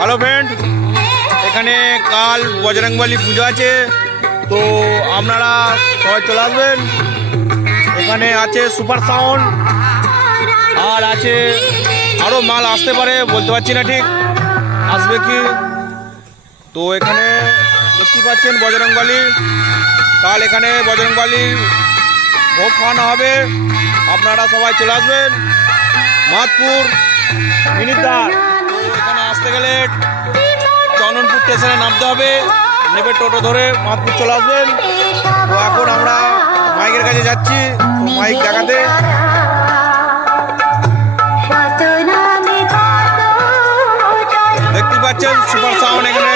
Hello friend, এখানে কাল বজরংবলী পুজো আছে, তো আপনারা সবাই চলে আসবেন। এখানে আছে সুপার সাউন্ড, আর আছে আরও মাল আসতে পারে, বলতে পারছি না ঠিক আসবে কি। তো এখানে দেখতে পাচ্ছেন বজরংবলী, কাল এখানে বজরংবলী ভোগ খাওয়ানো হবে, আপনারা সবাই চলে আসবেন। মাতপুর মিনিদার, এখানে আসতে গেলে চন্দনপুর স্টেশনে নামতে হবে, নেবে টোটো ধরে মাতপুর চলে আসবেন। তো এখন আমরা মাইকের কাছে যাচ্ছি, তো মাইক দেখাতে। দেখতে পাচ্ছেন সুপার সাউন্ড এখানে